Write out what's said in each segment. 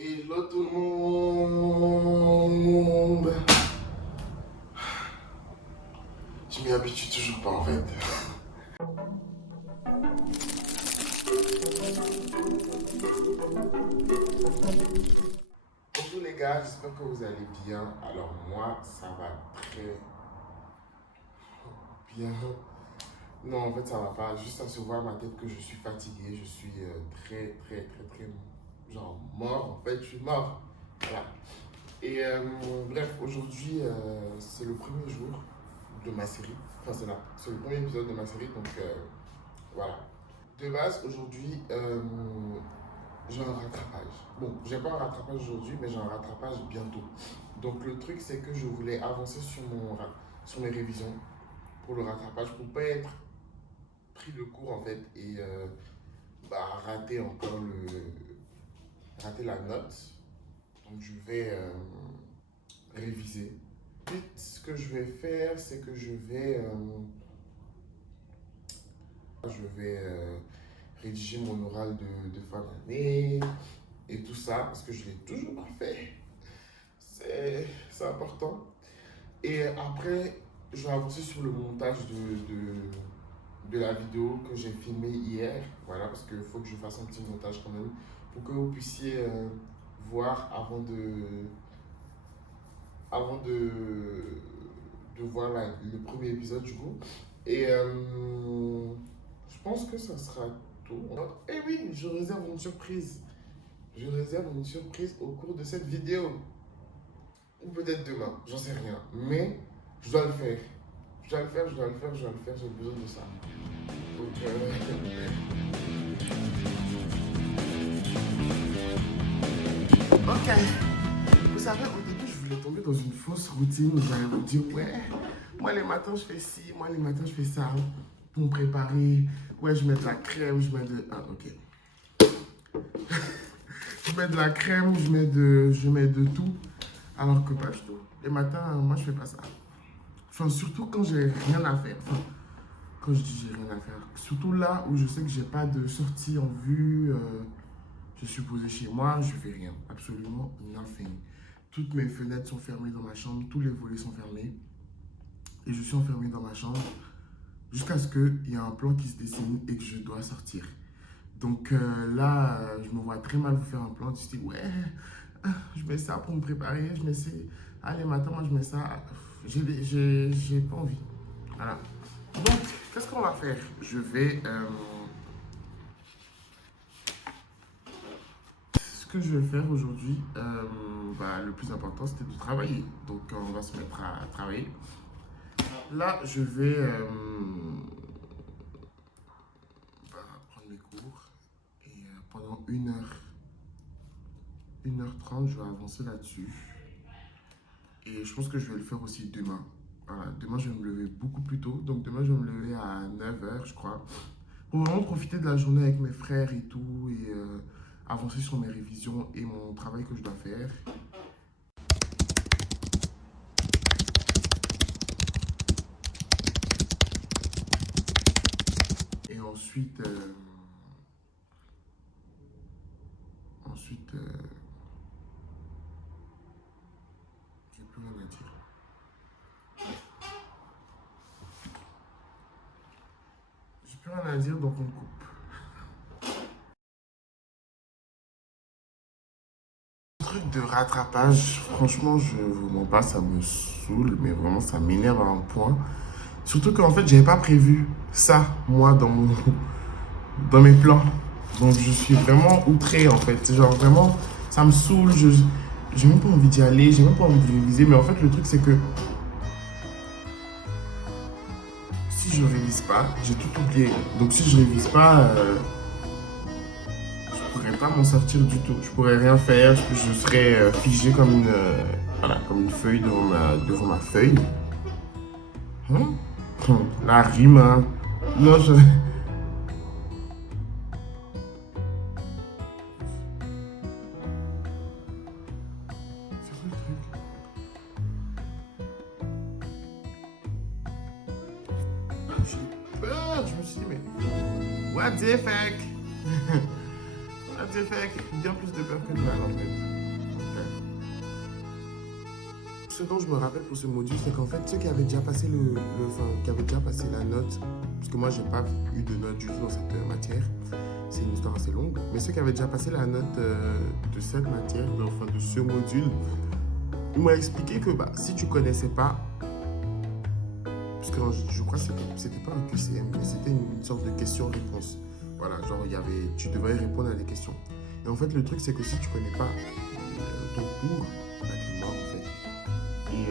Hello tout le monde. Je m'y habitue toujours pas en fait. Bonjour les gars, j'espère que vous allez bien. Alors moi, ça va très bien. Non, en fait, ça va pas. Juste à se voir ma tête que je suis fatigué. Je suis très, genre mort. En fait, je suis mort. Voilà. Et bref, aujourd'hui, c'est le premier jour de ma série. Enfin, c'est le premier épisode de ma série. Donc, voilà. De base, aujourd'hui, j'ai un rattrapage. Bon, j'ai pas un rattrapage aujourd'hui, mais j'ai un rattrapage bientôt. Donc, le truc, c'est que je voulais avancer sur mes révisions pour le rattrapage, pour pas être pris de cours en fait et rater encore rater la note. Donc, je vais réviser. Ensuite, ce que je vais faire, c'est que je vais rédiger mon oral de fin d'année et tout ça, parce que je ne l'ai toujours pas fait. C'est important. Et après, je vais avancer sur le montage de la vidéo que j'ai filmée hier. Voilà, parce qu'il faut que je fasse un petit montage quand même pour que vous puissiez voir avant de voir le premier épisode du coup. Et je pense que ça sera tout. Et oui, je réserve une surprise. Je réserve une surprise au cours de cette vidéo. Ou peut-être demain, j'en sais rien. Mais je dois le faire. Je dois le faire, je dois le faire, je dois le faire, j'ai besoin de ça. Donc, ok. Vous savez, au début, je voulais tomber dans une fausse routine où j'allais vous dire, ouais, moi les matins, je fais ci, moi les matins, je fais ça pour me préparer. Ouais, je mets de la crème, je mets de... Ah, ok. Je mets de la crème, je mets de tout. Alors que pas du tout. Les matins, moi, je fais pas ça. Enfin, surtout quand j'ai rien à faire. Enfin, quand je dis j'ai rien à faire. Surtout là où je sais que j'ai pas de sortie en vue. Je suis posé chez moi, je fais rien. Absolument nothing. Toutes mes fenêtres sont fermées dans ma chambre, tous les volets sont fermés. Et je suis enfermé dans ma chambre jusqu'à ce qu'il y ait un plan qui se dessine et que je dois sortir. Donc là, je me vois très mal vous faire un plan. Je dis, ouais, je mets ça pour me préparer. Je mets ça. Ah, les matins, moi, je mets ça. J'ai pas envie. Voilà. Donc, qu'est-ce qu'on va faire? Je vais. Ce que je vais faire aujourd'hui, le plus important, c'était de travailler. Donc, on va se mettre à travailler. Là, je vais prendre mes cours et pendant 1h30, je vais avancer là-dessus. Et je pense que je vais le faire aussi demain. Voilà, demain, je vais me lever beaucoup plus tôt. Donc, demain, je vais me lever à 9h, je crois. Pour vraiment profiter de la journée avec mes frères et tout. Et avancer sur mes révisions et mon travail que je dois faire. Et ensuite, j'ai plus rien à dire. J'ai plus rien à dire, donc on coupe. Le truc de rattrapage, franchement, je vous mens pas, ça me saoule, mais vraiment, ça m'énerve à un point. Surtout qu'en fait, j'avais pas prévu ça, moi, dans mes plans. Donc, je suis vraiment outré, en fait. Genre, vraiment, ça me saoule. J'ai même pas envie d'y aller, j'ai même pas envie de réviser. Mais en fait, le truc, c'est que si je révise pas, j'ai tout oublié. Donc, si je révise pas, je pourrais pas m'en sortir du tout. Je pourrais rien faire. Je serais figé comme comme une feuille devant ma feuille. Hein? La rime, hein. Non, je... C'est quoi le truc? J'ai peur. Je me suis dit, mais what the fuck? What s'est fait avec bien plus de peur que de mal en fait. Ce dont je me rappelle pour ce module, c'est qu'en fait, ceux qui avaient déjà passé qui avaient déjà passé la note, parce que moi, j'ai pas eu de note du tout dans cette matière, c'est une histoire assez longue, mais ceux qui avaient déjà passé la note de cette matière, de ce module, ils m'ont expliqué que si tu connaissais pas, parce que je crois que c'était pas un QCM, mais c'était une sorte de question-réponse. Voilà, genre tu devrais répondre à des questions. Et en fait, le truc, c'est que si tu connais pas ton cours, t'es mort en fait. Et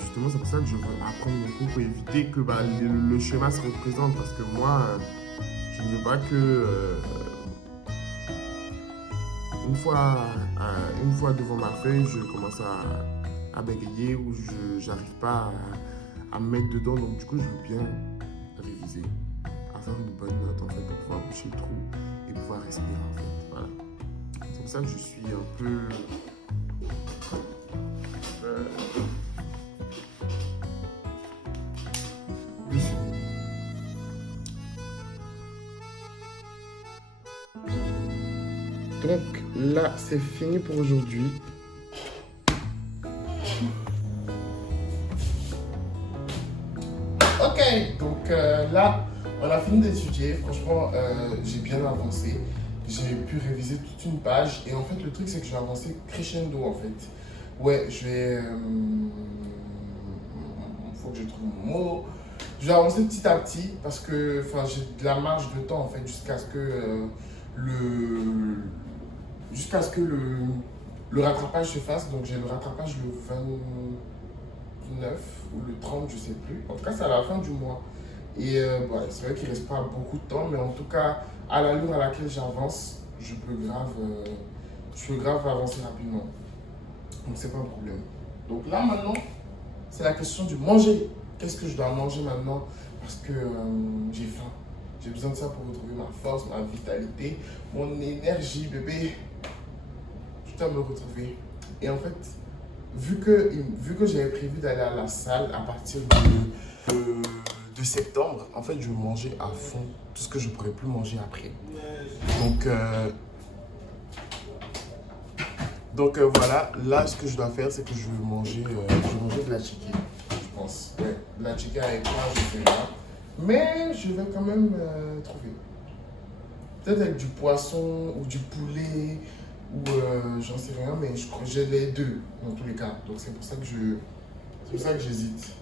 justement, c'est pour ça que je veux apprendre mon cours pour éviter que le schéma se représente. Parce que moi, je ne veux pas que une fois devant ma feuille, je commence à bégayer ou je n'arrive pas à me mettre dedans. Donc du coup, je veux bien réviser, avoir une bonne note en fait pour pouvoir boucher le trou et pouvoir respirer en fait. Voilà. C'est pour ça que je suis un peu... Donc là, c'est fini pour aujourd'hui. Ok, donc là, on a fini d'étudier. Franchement, j'ai bien avancé. J'ai pu réviser toute une page. Et en fait, le truc, c'est que j'ai avancé crescendo, en fait. Ouais, je vais... faut que je trouve mon mot. Je vais avancer petit à petit parce que j'ai de la marge de temps, en fait, jusqu'à ce que le rattrapage se fasse. Donc, j'ai le rattrapage le 29 ou le 30, je sais plus. En tout cas, c'est à la fin du mois. Et c'est vrai qu'il ne reste pas beaucoup de temps, mais en tout cas, à l'allure à laquelle j'avance, je peux grave avancer rapidement. Donc, c'est pas un problème. Donc là, maintenant, c'est la question du manger. Qu'est-ce que je dois manger maintenant? Parce que j'ai faim. J'ai besoin de ça pour retrouver ma force, ma vitalité, mon énergie, bébé. Je dois me retrouver. Et en fait, vu que j'avais prévu d'aller à la salle à partir de septembre, en fait, je vais manger à fond tout ce que je ne pourrais plus manger après. Donc voilà, là, ce que je dois faire, c'est que je vais manger de la chicken, je pense. Ouais, de la chicken avec moi, je sais pas. Mais je vais quand même trouver. Peut-être avec du poisson ou du poulet ou j'en sais rien, mais je crois que j'ai les deux dans tous les cas. Donc c'est pour ça que j'hésite.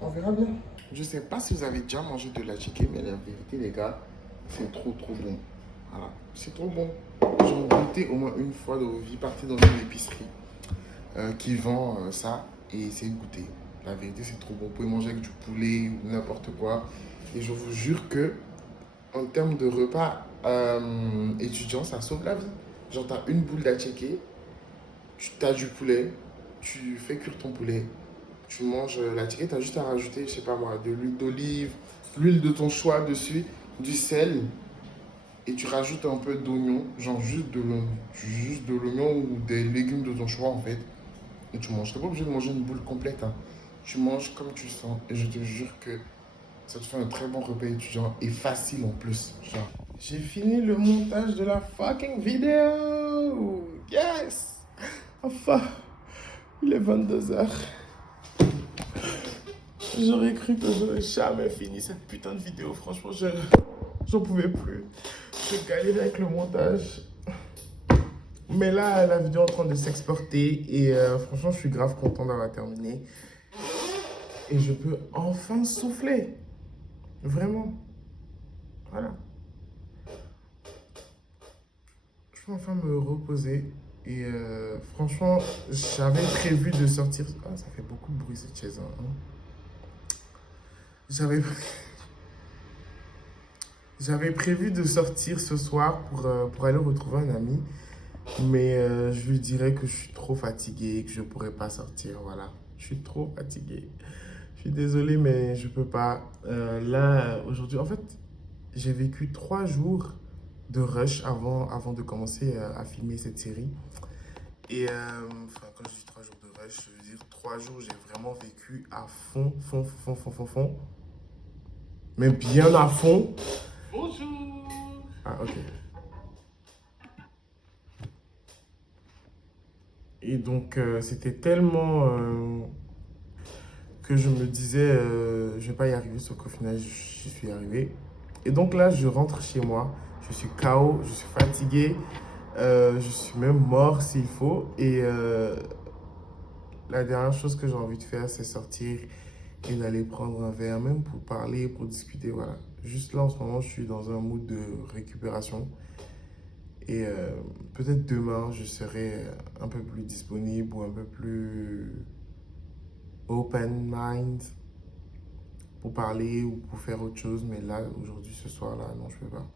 On verra bien. Je sais pas si vous avez déjà mangé de la chicken, mais la vérité, les gars, c'est trop bon. Voilà, c'est trop bon. J'en ai goûté au moins une fois dans vos vies. Partez dans une épicerie qui vend ça et essayez de goûter. La vérité, c'est trop bon. Vous pouvez manger avec du poulet ou n'importe quoi. Et je vous jure que en termes de repas étudiant, ça sauve la vie. Genre, t'as une boule d'attiéké, tu as du poulet, tu fais cuire ton poulet, tu manges l'attiéké, t'as juste à rajouter, je sais pas moi, de l'huile d'olive, l'huile de ton choix dessus, du sel, et tu rajoutes un peu d'oignon, genre juste de l'oignon ou des légumes de ton choix en fait. Et tu manges. Tu n'es pas obligé de manger une boule complète. Hein. Tu manges comme tu sens. Et je te jure que ça te fait un très bon repas étudiant et facile en plus. Genre. J'ai fini le montage de la fucking vidéo. Yes! Enfin, il est 22h. J'aurais cru que j'aurais jamais fini cette putain de vidéo. Franchement, j'en pouvais plus. Je galère avec le montage. Mais là, la vidéo est en train de s'exporter et franchement, je suis grave content d'avoir terminé. Et je peux enfin souffler. Vraiment. Voilà. Je peux enfin me reposer. Et franchement, j'avais prévu de sortir... Ah, ça fait beaucoup de bruit cette chaise. Hein. J'avais prévu de sortir ce soir pour aller retrouver un ami. Mais je lui dirais que je suis trop fatigué, que je ne pourrais pas sortir, voilà. Je suis trop fatigué. Je suis désolé, mais je ne peux pas. Là, aujourd'hui, en fait, j'ai vécu 3 jours de rush avant de commencer à filmer cette série. Et enfin, quand je dis 3 jours de rush, je veux dire 3 jours, j'ai vraiment vécu à fond, fond. Mais bien à fond. Bonjour. Ah, ok. Et donc, c'était tellement que je me disais, je vais pas y arriver, sauf qu'au final, j'y suis arrivé. Et donc là, je rentre chez moi. Je suis KO, je suis fatigué. Je suis même mort s'il faut. Et la dernière chose que j'ai envie de faire, c'est sortir et d'aller prendre un verre, même pour parler, pour discuter. Voilà. Juste là, en ce moment, je suis dans un mood de récupération. Et peut-être demain, je serai un peu plus disponible ou un peu plus open mind pour parler ou pour faire autre chose. Mais là, aujourd'hui, ce soir-là, non, je peux pas.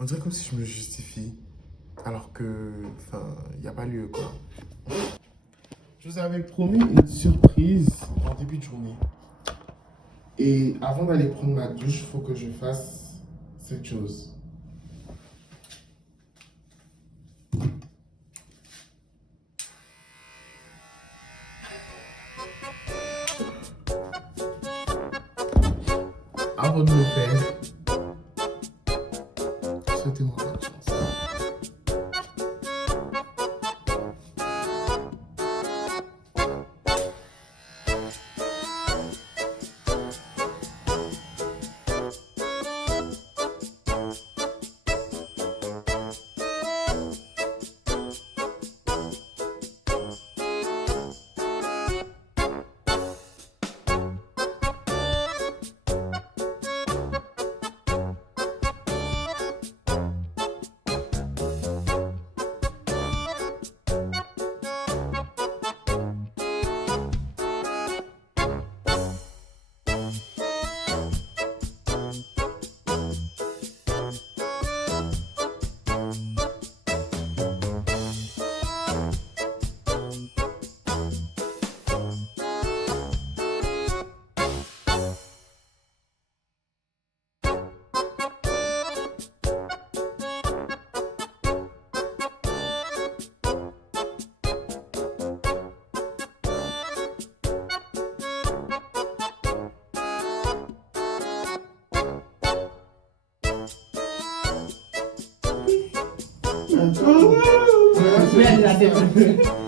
On dirait comme si je me justifie, alors que, enfin, il n'y a pas lieu, quoi. Je vous avais promis une surprise en début de journée. Et avant d'aller prendre ma douche, il faut que je fasse cette chose. Avant de le faire, souhaitez-moi bonne chance.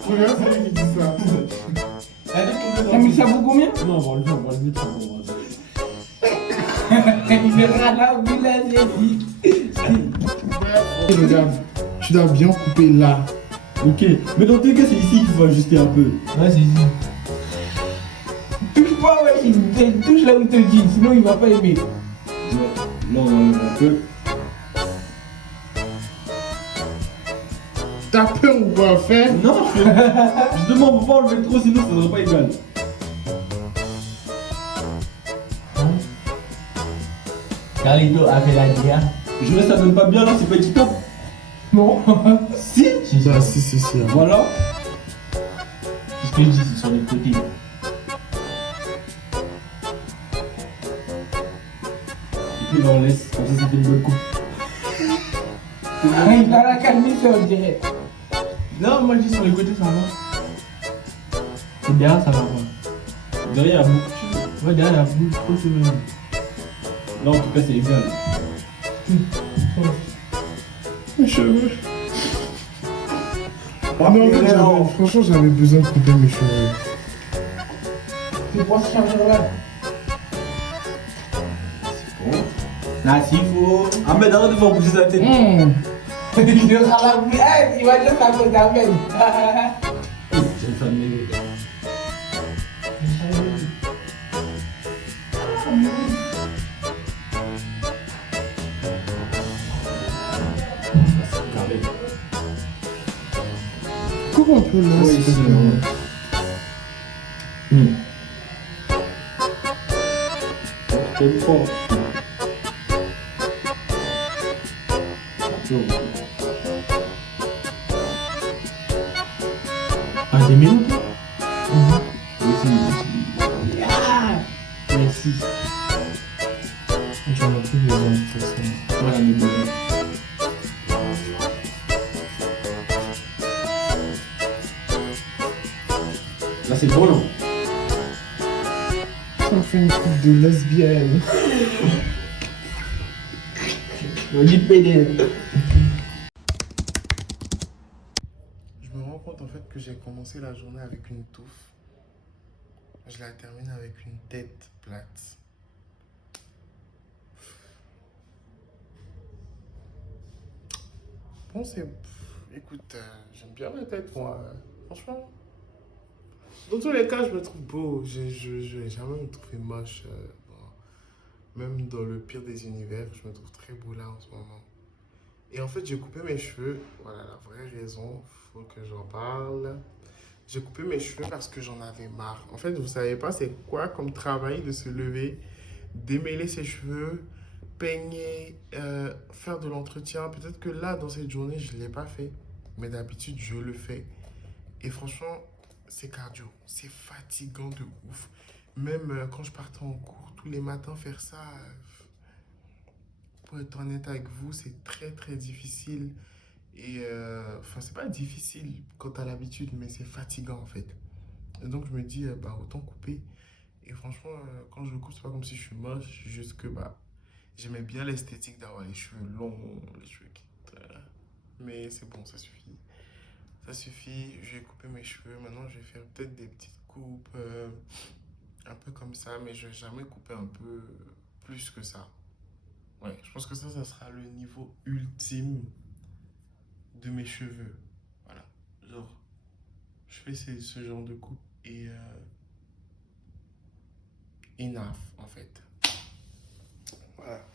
Regarde celui qui dit ça. Mais ça vaut combien? Non, on va le mettre en bon. Il verra là, vous l'avez dit. Regarde, tu dois bien couper là. Ok, mais dans tous les cas, c'est ici qu'il faut ajuster un peu. Ouais, c'est ici. Touche pas, ouais, touche là où il te dit, sinon il va pas aimer. Non, on enlève un peu. T'as peur ou quoi faire? Non, justement, on peut pas enlever trop, sinon ça sera pas égal. Carlito a fait la guerre. Je laisse, ça donne pas bien là, c'est pas équitable. Non. Si. Ah, si. Voilà. C'est ce que je dis, c'est sur les côtés. Et puis là, on laisse, comme ça fait une bonne coupe. Il va la calmer, ça, on dirait. Non, moi je dis sur les côtés, ça va. Et derrière, ça va pas. Derrière, il y a beaucoup de cheveux. Ouais, derrière, il y a beaucoup trop de cheveux. Là, en tout cas, c'est égal. Mes cheveux. Ah non, en fait, franchement, j'avais besoin de couper mes cheveux. Tu prends ce chargeur-là. Bon. Là, s'il faut. Ahmed, arrête de faire bouger sa tête. Il aura la bouche. Il va dire ça cause d'Ahmed. J'ai une femme mêlée. Carré. Coupe un peu là, Ouais, s'il te ici, plaît. T'aimes fort. Ah, t'es mignon, toi? Merci. J'en ai plus besoin de toute façon. Moi, j'en ai besoin. drôle. On fait une coupe de lesbienne. Le lit pédé. Je me rends compte en fait que j'ai commencé la journée avec une touffe. Je la termine avec une tête plate. Bon, écoute, j'aime bien ma tête, moi. Franchement. Dans tous les cas, je me trouve beau. Je n'ai jamais me trouvé moche. Même dans le pire des univers, je me trouve très beau là en ce moment. Et en fait, j'ai coupé mes cheveux. Voilà la vraie raison. Faut que j'en parle. J'ai coupé mes cheveux parce que j'en avais marre. En fait, vous savez pas c'est quoi comme travail de se lever, démêler ses cheveux, peigner, faire de l'entretien. Peut-être que là, dans cette journée, je ne l'ai pas fait. Mais d'habitude, je le fais. Et franchement, c'est cardio. C'est fatigant de ouf. Même quand je partais en cours, tous les matins, faire ça, pour être honnête avec vous, c'est très, très difficile. Et enfin, c'est pas difficile quand t'as l'habitude, mais c'est fatigant en fait. Et donc, je me dis, bah, autant couper. Et franchement, quand je coupe, c'est pas comme si je suis moche, juste que bah, j'aimais bien l'esthétique d'avoir les cheveux longs, les cheveux qui. Mais c'est bon, ça suffit. Ça suffit, je vais couper mes cheveux. Maintenant, je vais faire peut-être des petites coupes, un peu comme ça, mais je vais jamais couper un peu plus que ça. Ouais, je pense que ça sera le niveau ultime de mes cheveux. Voilà. Genre, je fais ce genre de coupe et enough en fait. Voilà.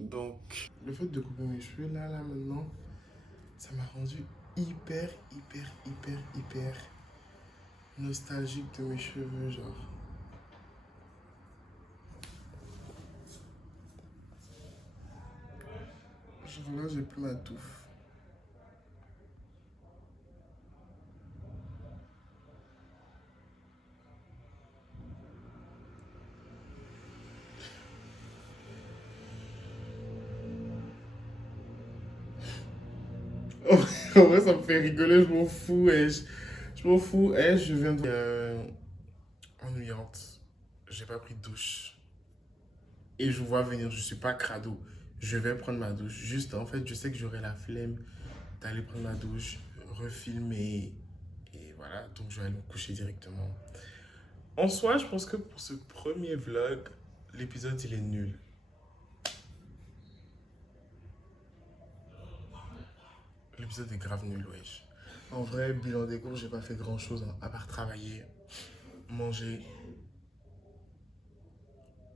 Donc, le fait de couper mes cheveux là maintenant, ça m'a rendu hyper nostalgique de mes cheveux, genre. Genre là, j'ai plus ma touffe. En vrai, ça me fait rigoler, je m'en fous. Je m'en fous. Je viens de. Ennuyante. J'ai pas pris de douche. Et je vous vois venir, je suis pas crado. Je vais prendre ma douche. Juste, en fait, je sais que j'aurai la flemme d'aller prendre ma douche, refilmer. Et voilà, donc je vais aller me coucher directement. En soi, je pense que pour ce premier vlog, l'épisode, il est nul. L'épisode est grave nul, wesh. En vrai, bilan des cours, j'ai pas fait grand chose hein, à part travailler, manger,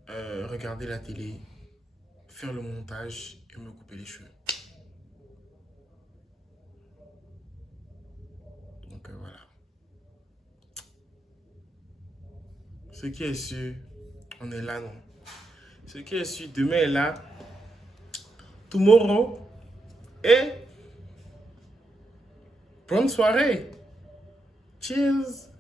regarder la télé, faire le montage et me couper les cheveux. Donc voilà. Ce qui est sûr, on est là, non? Ce qui est sûr, demain est là. Tomorrow. Et bonne soirée. Cheers.